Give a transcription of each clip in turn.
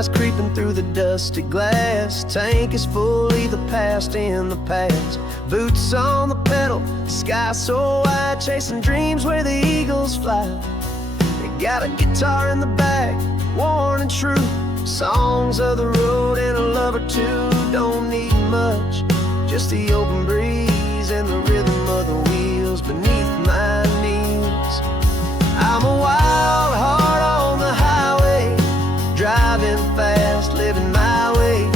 sunrise creeping through the dusty glass. Tank is fully the past in the past. Boots on the pedal, sky so wide, chasing dreams where the eagles fly. They got a guitar in the back, worn and true. Songs of the road and a love or two. Don't need much, just the open breeze and the rhythm of the wheels beneath my knees. I'm a wild heart on the highway, driving fast, living my way.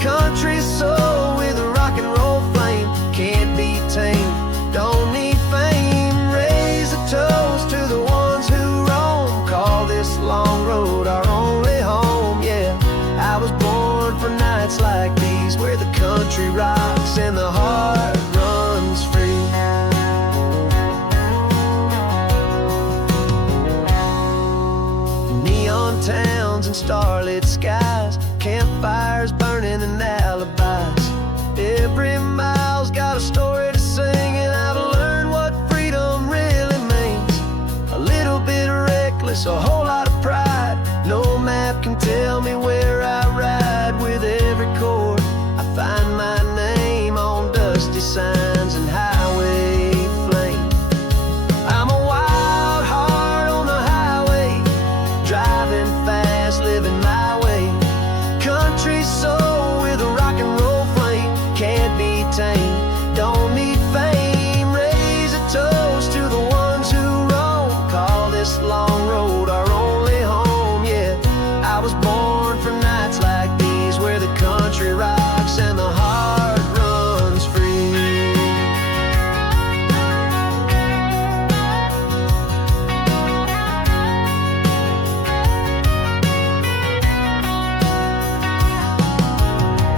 Country soul with a rock and roll flame, can't be tamed, don't need fame. Raise a toast to the ones who roam, call this long road our only home. Yeah, I was born for nights like these, where the country rocks and the heart runs free. Neon towns and starlit skies, campfires burning and alibis. Every mile's got a story to sing, and I've learned what freedom really means. A little bit reckless, a whole lot of pride. No map can tell me where I ride. With every chord I find my name on dusty signs and highway flame. I'm a wild heart on the highway, driving fast, living my way. Country soul with a rock and roll flame, can't be tamed, don't need fame. Raise a toast to the ones who roam, call this long road our only home. Yeah, I was born for nights like these, where the country rocks and the heart runs free.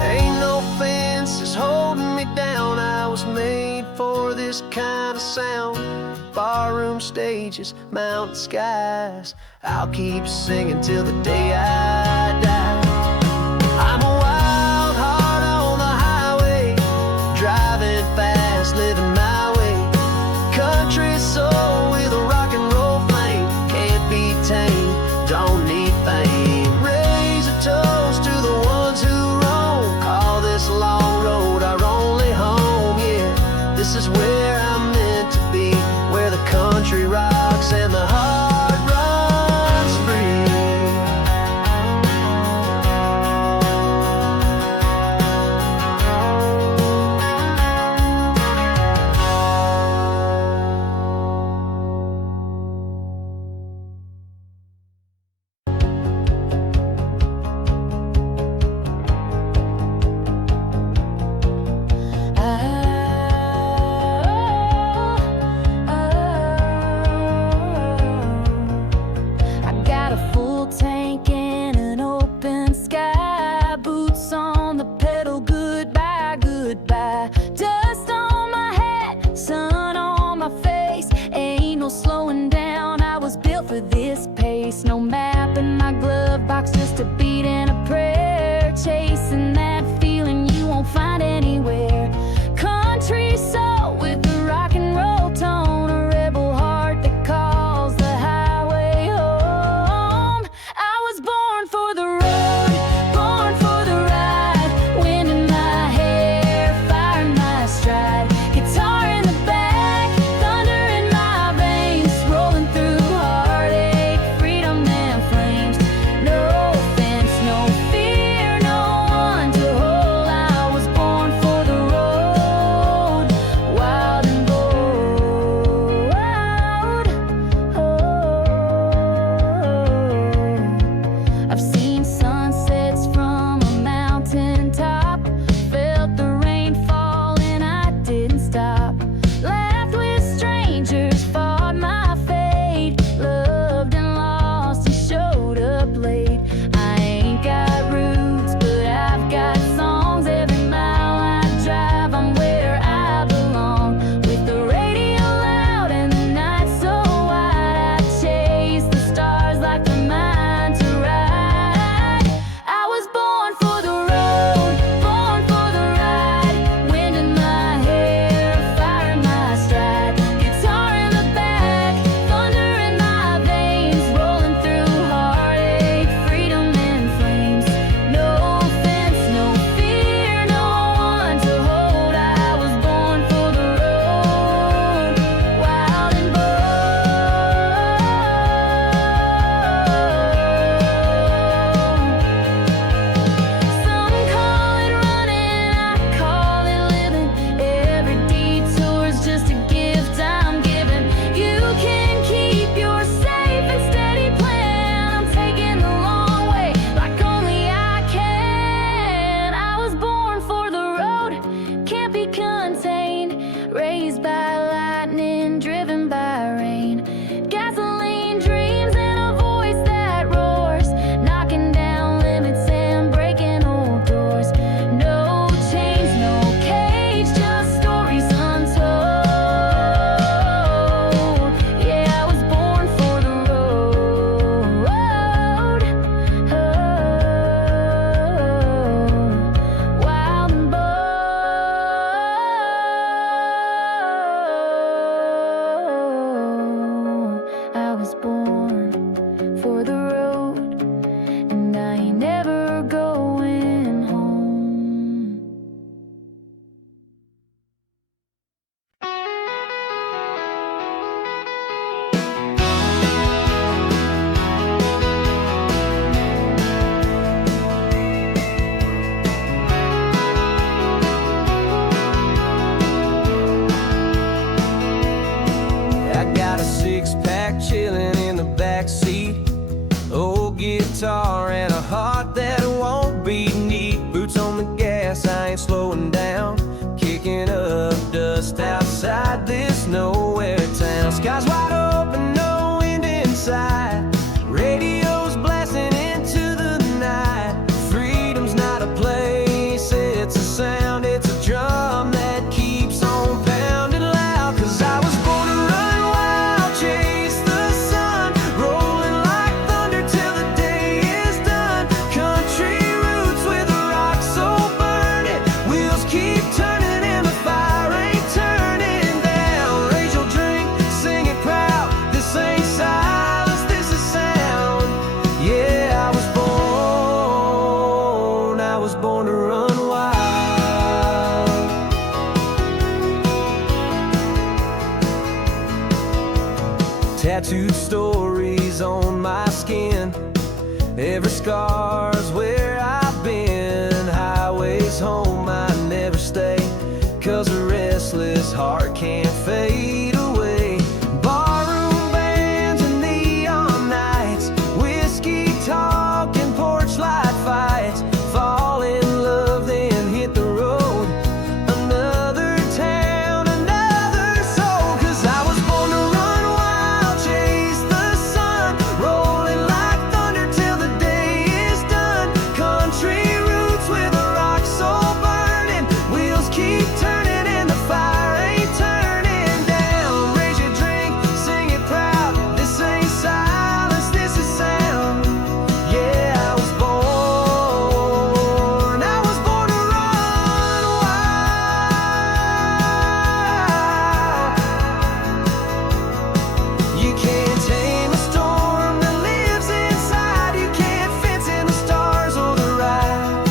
Ain't no fences holding me down, I was made for this kind of sound. Barroom stages, mountain skies, I'll keep singing till the day I die. I'm a wild heart on the highway, driving fast, living my way. Country soul with a rock and roll flame, can't be tamed, don't need fame. Raise a toast to the ones who roam, call this long road our only home. Yeah, this is where I'm meant to be, where the country rocks and the heart runs free. was born to run wild. Tattooed stories on my skin, every scar's where I've been. Highways home I never stay, 'cause a restless heart can't fade away. Barroom bands and neon nights, whiskey talk and porch light fights. Fall in love then hit the road, another town, another soul. 'Cause I was born to run wild, chase the sun, rolling like thunder till the day is done. Country roots with a rock soul burning, wheels keep turning and the fire ain't turning down. Raise your drink, sing it proud, this ain't silence, this is sound. Yeah, I was born to run wild. You can't tame a storm that lives inside, you can't fence in the stars or the ride.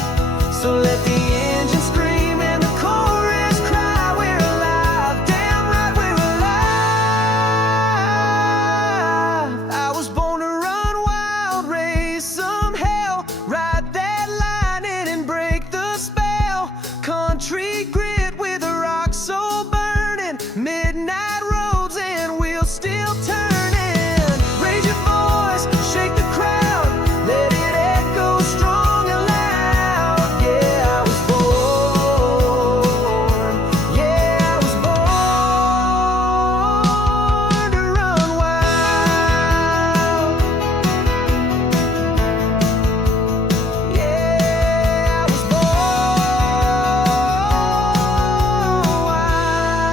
So let the engine scream and the chorus cry, we're alive, damn right we're alive. I was born to run wild, raise some hell, ride that line in and break the spell. Country grit with a rock soul burning, midnight roads and wheels still turning. Raise your voice, shake the crowd, let it echo strong and loud. Yeah, I was born, yeah, I was born to run wild. Yeah, I was born wild.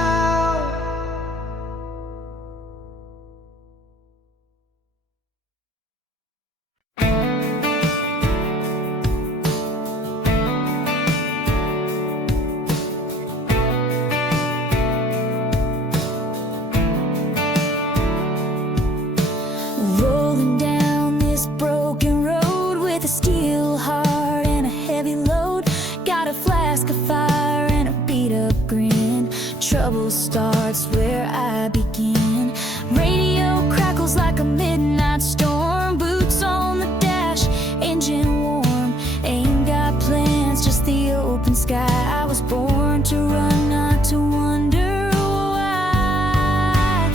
Rolling down this broken road with a steel heart and a heavy load. Got a flask of fire and a beat up grin. Trouble starts where I begin. Radio crackles like a midnight storm. Boots on the dash, engine warm. Ain't got plans, just the open sky. I was born to run, not to wonder why.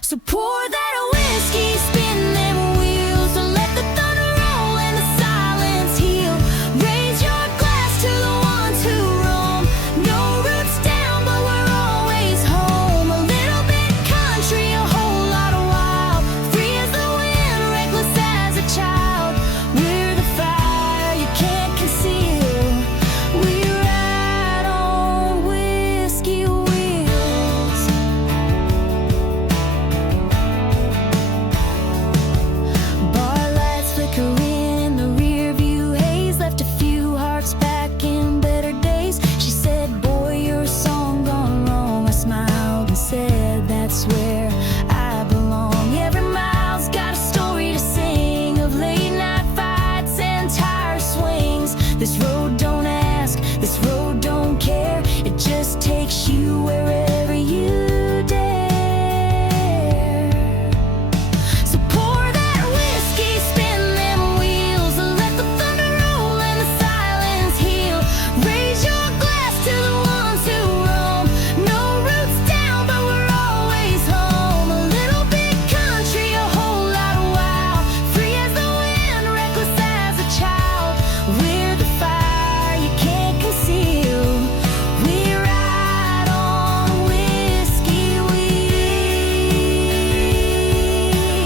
So pour that whiskey, spin them wheels, and let the thunder roll and the silence heal. Raise your glass to the ones who roam. No roots down, but we're always home. A little bit country, a whole lot of wild. Free as the wind, reckless as a child. We're the fire you can't conceal. We ride on whiskey wheels. Bar lights flickering in the rear view haze left a few hearts back in better days. She said, boy, your song gone wrong. I smiled and said, that's where I belong. Every mile's got a story to sing of late night fights and tire swings. This road don't ask, this road don't care. It just takes you wherever you dare. So pour that whiskey, spin them wheels, and let the thunder roll and the silence heal. Raise your glass to the ones who roam. No roots down, but we're always home. A little bit country, a whole lot of wild. Free as the wind, reckless as a child. We're the fire you can't conceal. We ride on whiskey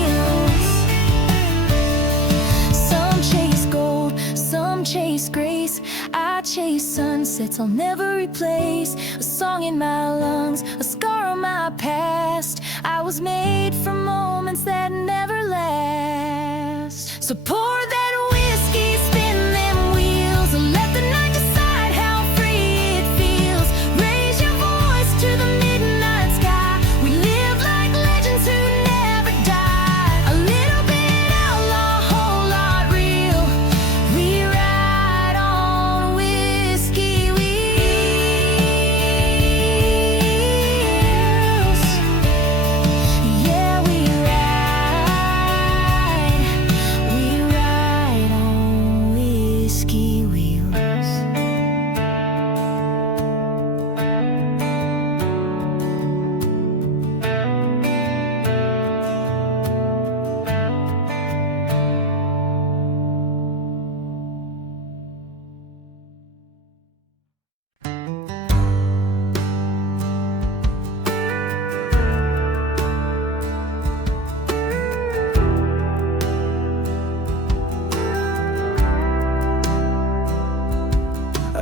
wheels. Some chase gold, some chase grace. I chase sunsets I'll never replace. A song in my lungs, a scar on my past. I was made for moments that never last. So pour that whiskey, spin them wheels, and let the night decide how free it feels. Raise your voice to the midnight sky. We live like legends who never die. A little bit outlaw, whole lot real. We ride on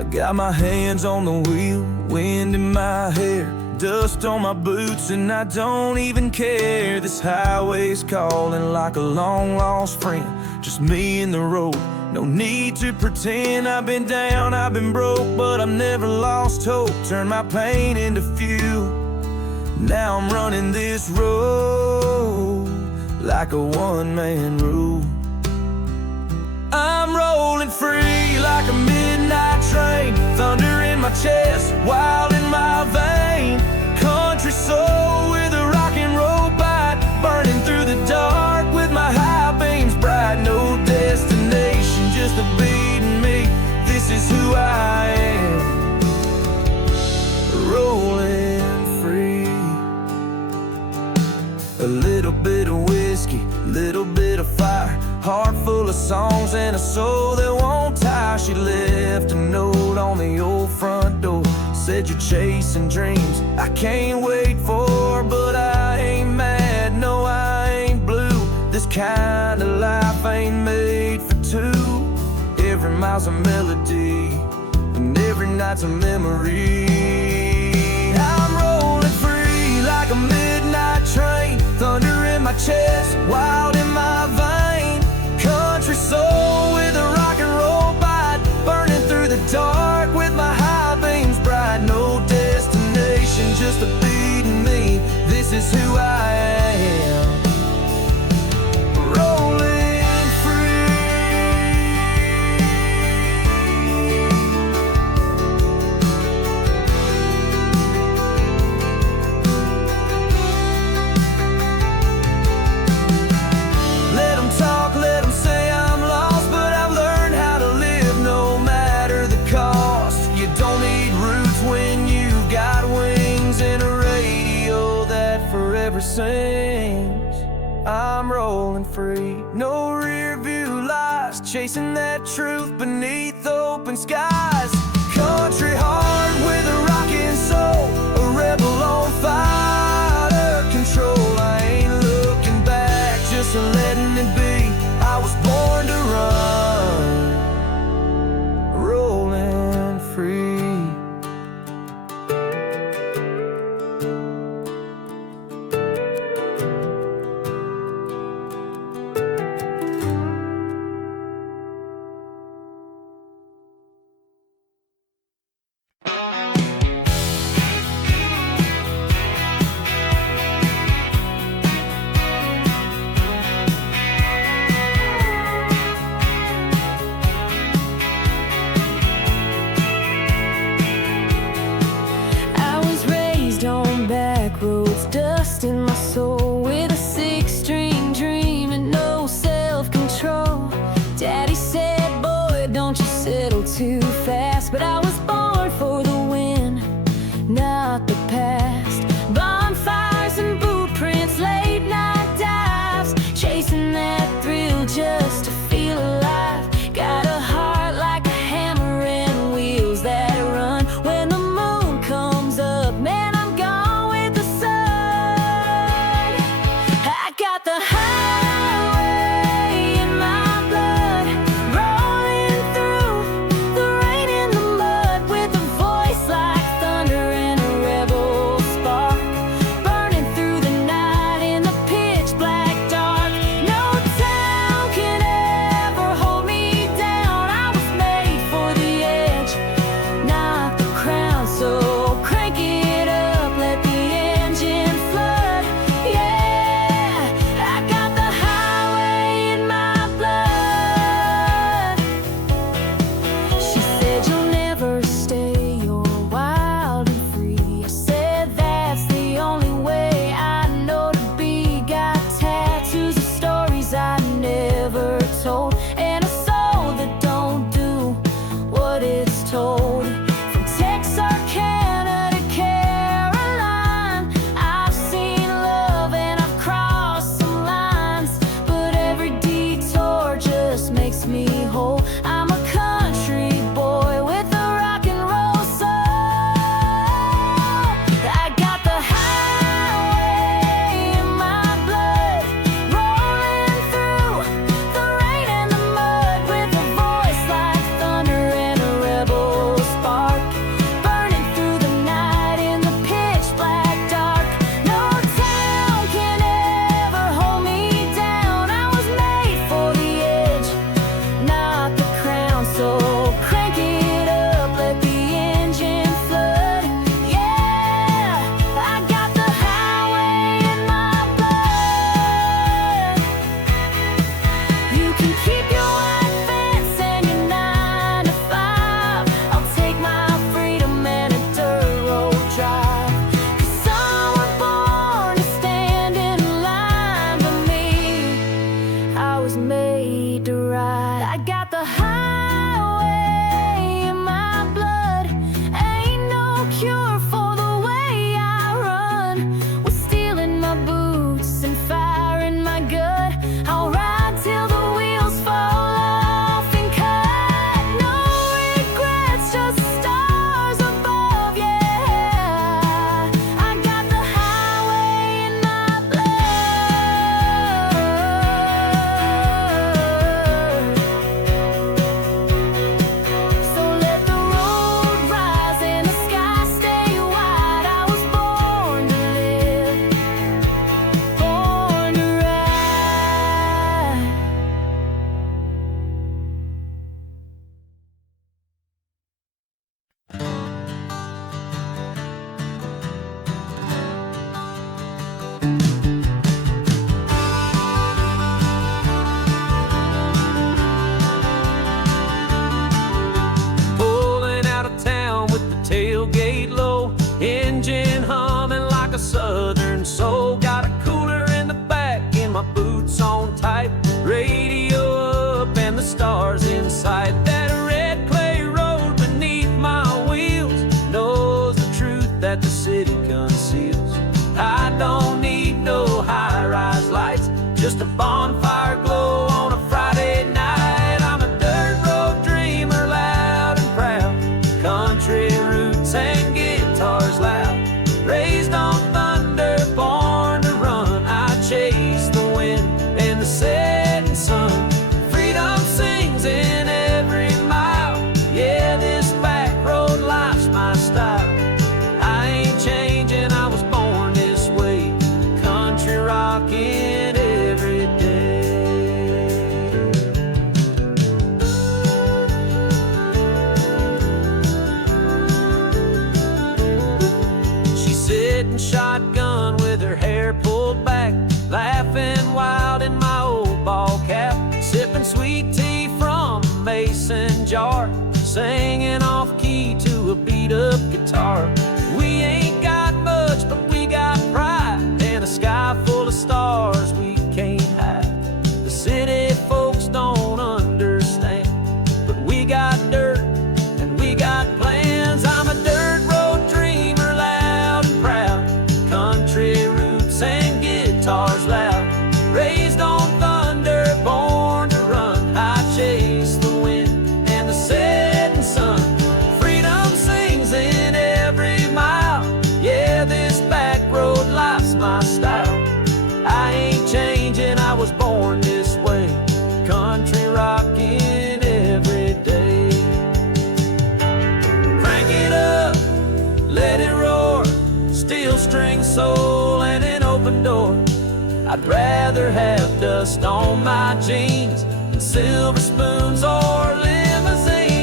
I got my hands on the wheel, wind in my hair, dust on my boots, and I don't even care. This highway's calling like a long-lost friend, just me and the road. No need to pretend. I've been down, I've been broke, but I've never lost hope. Turn my pain into fuel. Now I'm running this road like a one-man rule. I'm rolling free like a midnight train, thunder in my chest, wild in my vein. Country soul with a rock and roll bite, burning through the dark with my high beams bright. No destination, just a beat in me. This is who I am, rolling free. A little bit of whiskey, little bit of fire, heart full of songs and a soul that won't tire. She left a note on the old front door, said you're chasing dreams I can't wait for. But I ain't mad, no I ain't blue. This kind of life ain't made for two. Every mile's a melody and every night's a memory. I'm rolling free like a midnight train, thunder in my chest, wild in my vein. Country soul with a rock and roll bite, burning through the dark with my high beams bright. No destination, just a beat in me. This is who I am, rolling free. Let them talk, let them say I'm lost, but I've learned how to live no matter the cost. You don't need roots when you've got wings and a radio that forever sings. I'm rolling free, no rear view lies, chasing that truth beneath open skies. Country heart with a rockin' soul, a rebel on fire, control. I ain't looking back, just letting it be. I was born to run, rolling free. Roads, dust in my soul, with a six-string dream and no self-control. Daddy said, boy, don't you settle too fast. But I was born for the win, not the past. Bonfires and boot prints, late night dives, chasing that thrill just to feel alive. Got a heart like a hammer and wheels that run. When the moon comes up, man, the highway in my blood, rolling through the rain and the mud, with a voice like thunder and a rebel spark, burning through the night in the pitch black dark. No town can ever hold me down. I was made for the edge, not the crown. So crank it up, let the engine flood. Yeah, and a soul that don't do what it's told. From Texarkana to Caroline, I've seen love and I've crossed some lines, but every detour just makes me whole. I'm a country boy with a rock and roll soul. I got the highway in my blood, rolling through the rain and the mud, with a voice like thunder and a rebel sitting shotgun with her hair pulled back, laughing wild in my old ball cap, sipping sweet tea from a mason jar, singing off key to a beat-up guitar. We ain't got much, but we got pride and a sky full of stars we can't hide. The city folks don't understand, but we got dirt and we got plans. I'm a dirt road dreamer, loud and proud, country roots and guitars loud, raised on thunder, born to run. I chase the wind and the setting sun, freedom sings in every mile. Yeah, this back road life's my style. I ain't changing, I was born this way, country rocking every day. Crank it up, let it roar, steel string soul and an open door. I'd rather have dust on my jeans than silver spoons or limousines.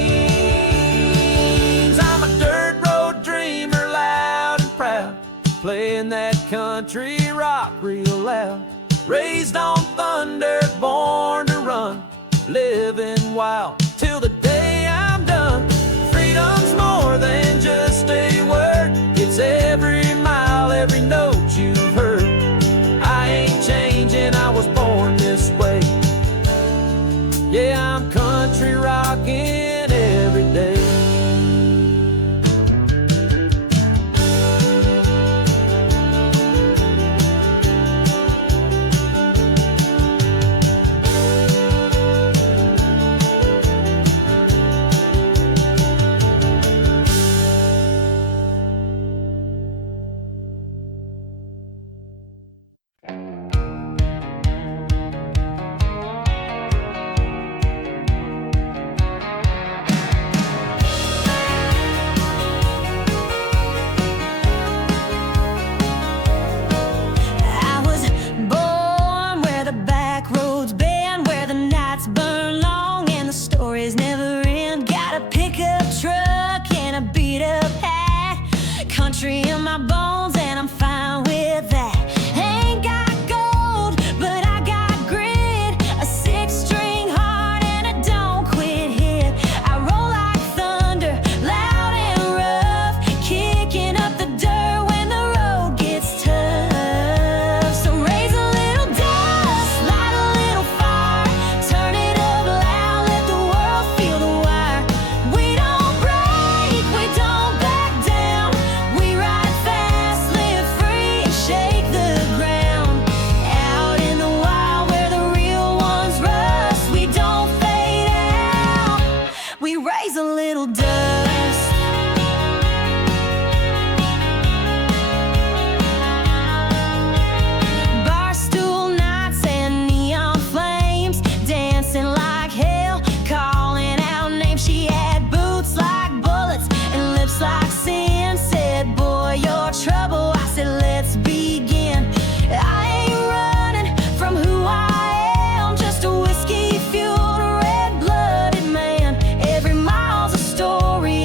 I'm a dirt road dreamer, loud and proud, playing that country rock real loud, raised on thunder, born to run, living wild till the day I'm done. Freedom's more than just a word, it's every mile, every note you've heard. I ain't changing, I was born this way. Yeah, I'm country rocking every day. I was born where the back roads bend, where the nights burn long and the stories never end. Got a pickup truck and a beat-up hat, country in my bones and I'm fine with that. Ain't got gold, but I got grit, a six-string heart and a don't quit hit. I roll like thunder, loud and rough, kicking up the dirt when the road gets tough. So raise a little dust, light a little fire, turn it up loud, let the world feel the wire. We don't break, we don't back down, we ride fast, live free and shake the ground. Out in the wild where the real ones rust, we don't fade out, we raise a little dust. Barstool nights and neon flames, dancing like hell, calling out names. She had boots like bullets and lips like sin. Said, boy, you're trouble. I said, let's begin. I ain't running from who I am, just a whiskey-fueled, red-blooded man. Every mile's a story,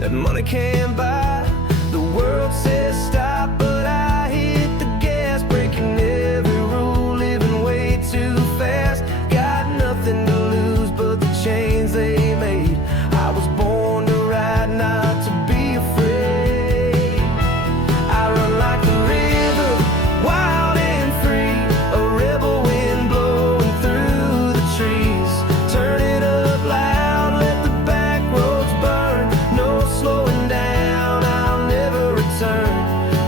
that money can't buy. The world says stop, but I hit the gas, breaking every rule, living way too fast. Got nothing to lose but the chains they made. I was born to ride, not to be afraid. I run like the river, wild and free, a rebel wind blowing through the trees. Turn it up loud, let the back roads burn. No slowing down, I'll never return.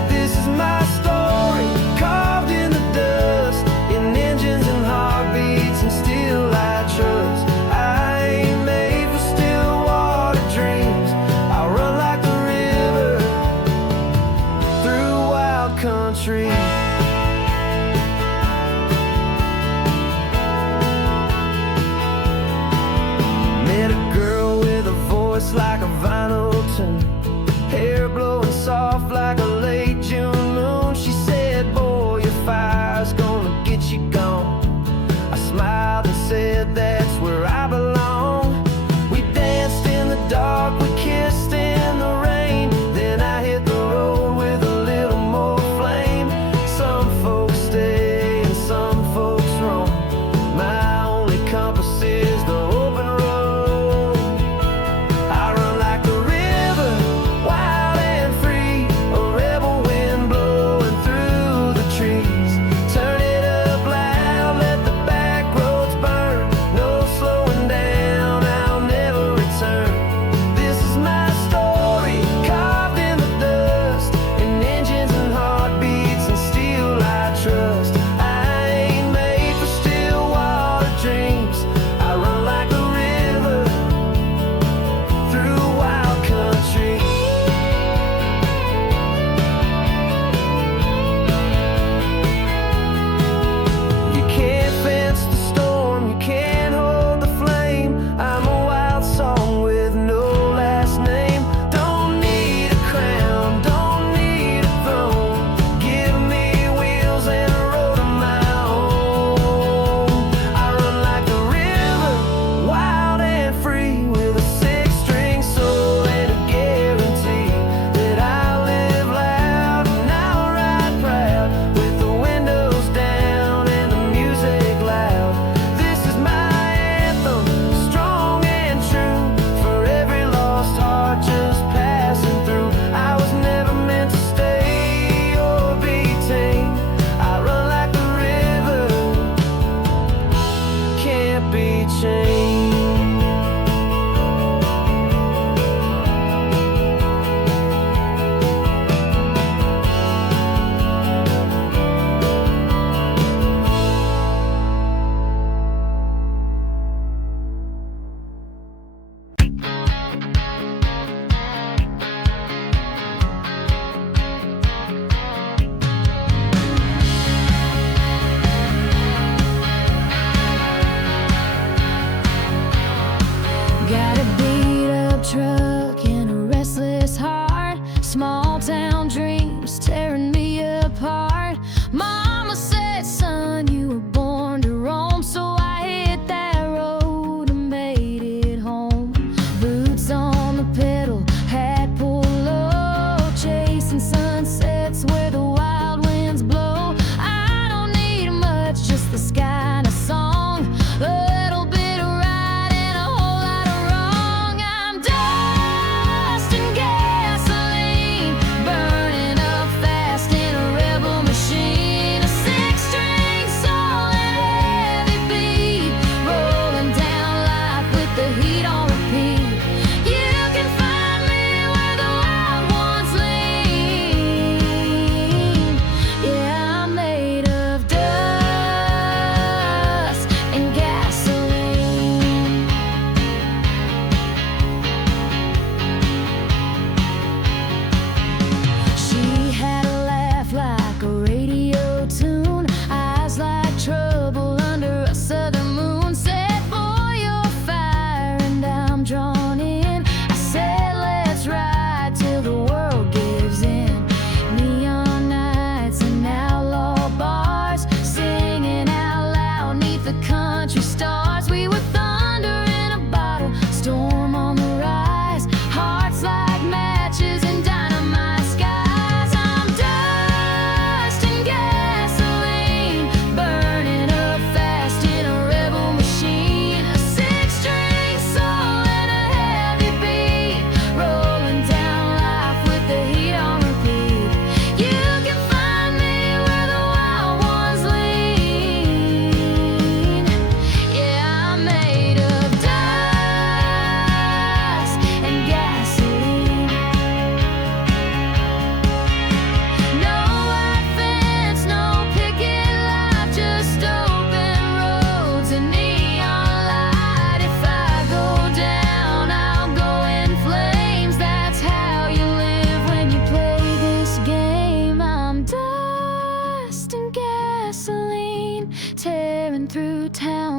This is my story, carved in the dust, in engines and heartbeats and steel I trust. I ain't made for still water dreams. I run like the river through wild country. Met a girl with a voice like a vinyl tune, hair blowing soft like a late June moon. She said, boy, your fire's gonna get you gone. I smiled and said, that's where I belong. We danced in the dark, we kissed in the rain. Then I hit the road with a little more flame. Some folks stay and some folks roam. My only compass is the open road. I run like the river, wild and free,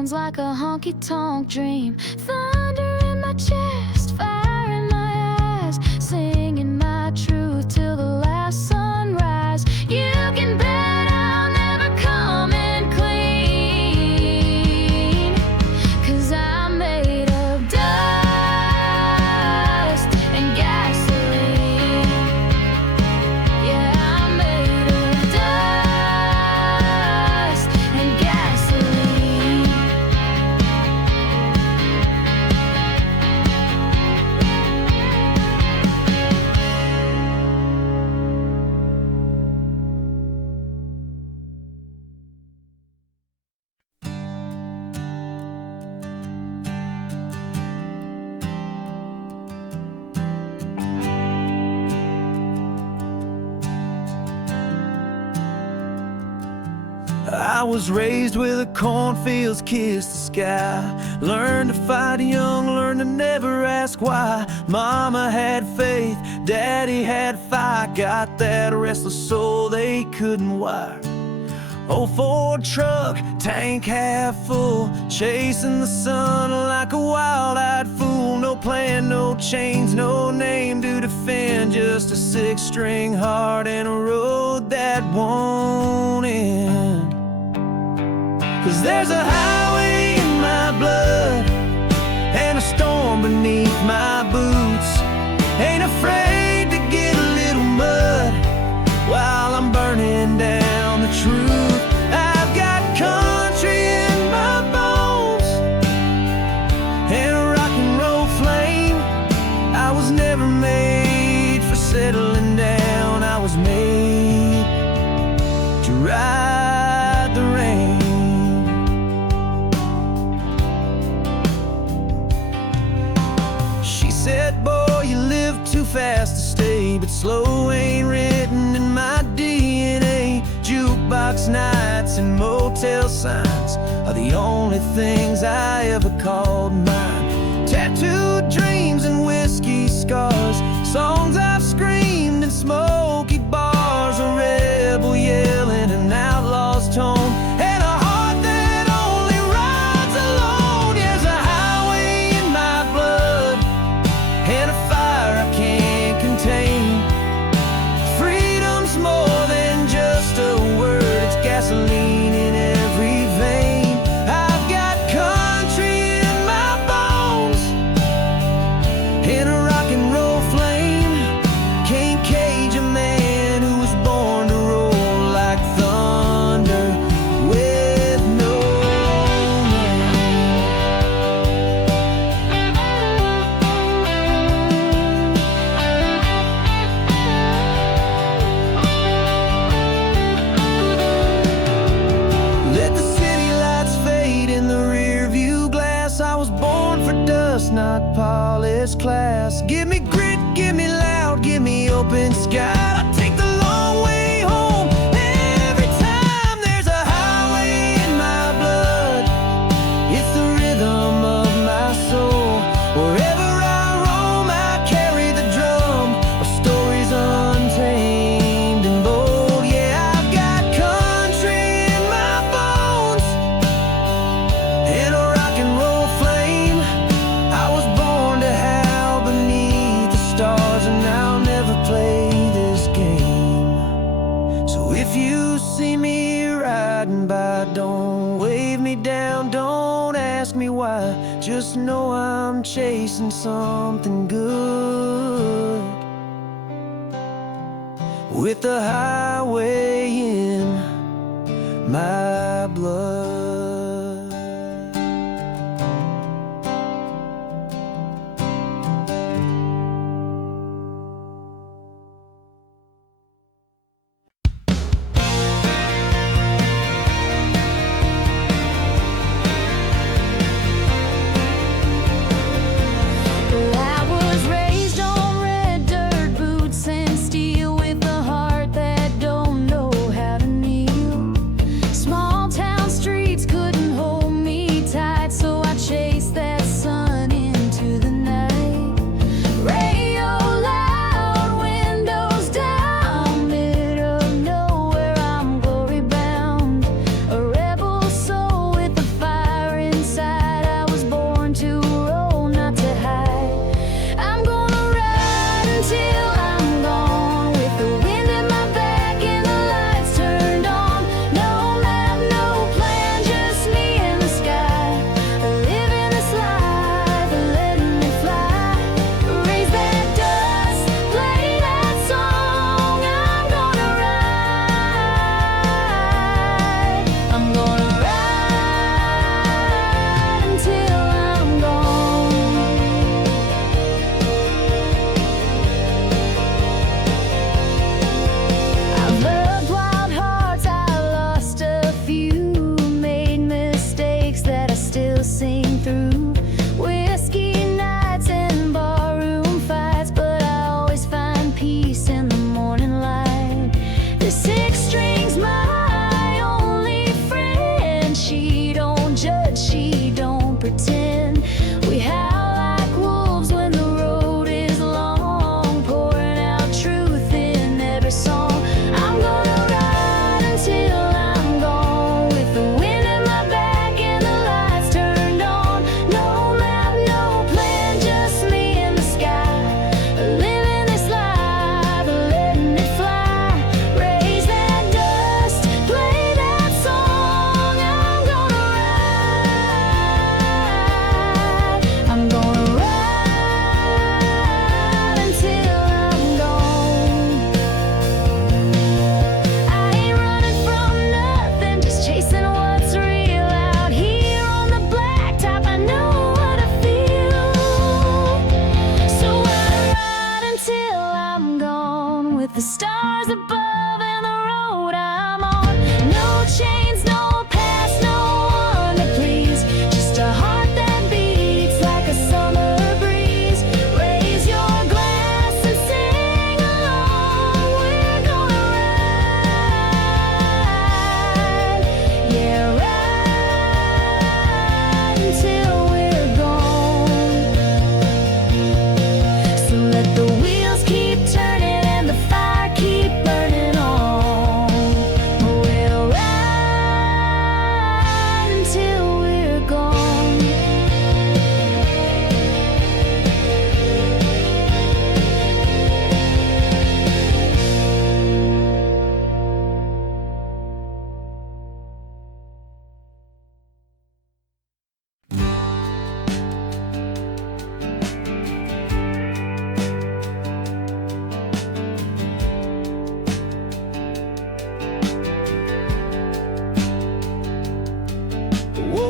sounds like a honky-tonk dream. Thunder in my chest, fire in my eyes, singing my truth till the last sunrise. You can bet I'll never come in clean, 'cause I'm made of dust and gasoline. Yeah, I'm made of dust and gasoline. I was raised with a cornfield's kiss the sky. Learned to fight young, learned to never ask why. Mama had faith, daddy had fire. Got that restless soul they couldn't wire. Old Ford truck, tank half full, chasing the sun like a wild-eyed fool. No plan, no chains, no name to defend, just a six-string heart and a road that won't end. 'Cause there's a highway in my blood and a storm beneath my boots. Ain't afraid to get a little mud while I'm burning down the truth. I've got country in my bones and a rock and roll flame. I was never made for settling down. I was made to ride the rain. Said, boy, you live too fast to stay, but slow ain't written in my DNA. Jukebox nights and motel signs are the only things I ever called mine. Tattooed dreams and whiskey scars, songs I've screamed in smoky bars, a rebel yelling an outlaw's tone, and a heart that only rides alone. There's a highway in my blood and a fire I can't contain. Freedom's more than just a word, it's gasoline in every vein. I've got country in my bones and a rock and roll flame. Can't cage a man who was born to roll like thunder with no name. Let the city lights fade in the rear view glass. I was born for dust, not polished class. Give me grit, give me loud, give me open sky. I take the long way home every time. There's a highway in my blood, it's the rhythm of my soul. Wherever I roam, I carry the drum of stories untamed and bold. Yeah, I've got country in my bones and a rock and roll flame. I was born to howl beneath the stars, and I'll never play this game. So if you see me riding by, don't wave me down, don't ask me why. Just know I'm chasing something good with the highway in my blood. I was raised on red dirt boots and steel, with a heart that don't know how to kneel. Small town streets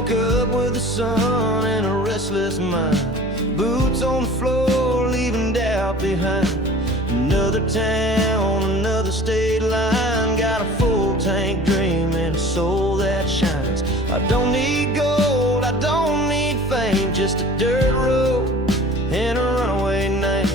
woke up with the sun and a restless mind. Boots on the floor, leaving doubt behind. Another town, another state line. Got a full tank dream and a soul that shines. I don't need gold, I don't need fame, just a dirt road and a runaway name.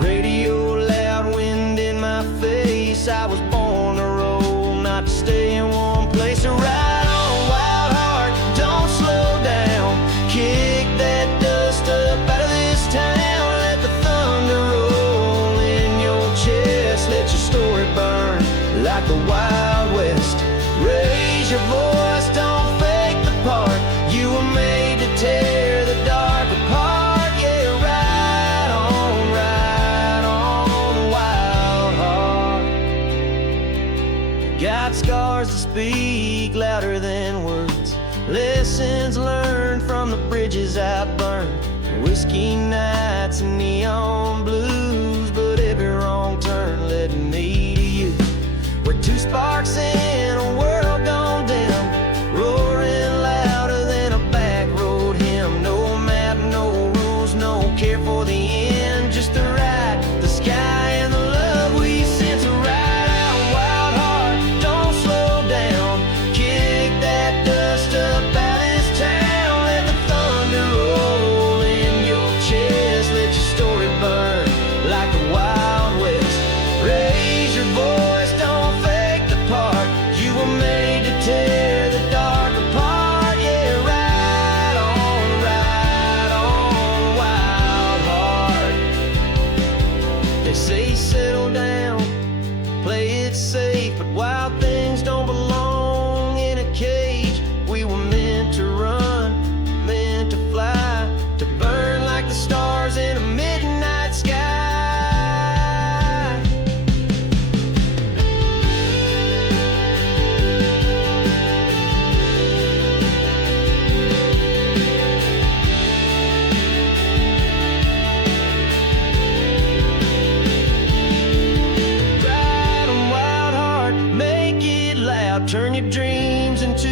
Radio loud, wind in my face. I was born to roll, not to stay in one place. So ride on, wild heart, don't slow down. Kick that dust up out of this town. Let the thunder roll in your chest. Let your story burn like the Wild West. Raise your voice, don't fake the part. You were made to tear the dark apart. Yeah, ride on, wild heart. Got scars that speak louder than words. Lessons learned from the bridges I burned. Whiskey nights and neon blues, but every wrong turn led me to you. We're two sparks in a world gone dim, roaring louder than a back road hymn. No map, no rules, no care for the end, just the ride, the sky and the love we sent. To ride out, wild heart, don't slow down. Kick that dust up out of this town. Let the thunder roll in your chest. Let your story burn like the Wild West. Raise your voice, don't fake the part. You were made to tear the dark apart. Yeah, ride on, wild heart. They say settle down, play it safe, but wild things don't belong in a cage. We were meant to run, meant to fly, to burn like the stars in a midnight sky. Ride 'em, wild heart, make it loud. Turn your dreams into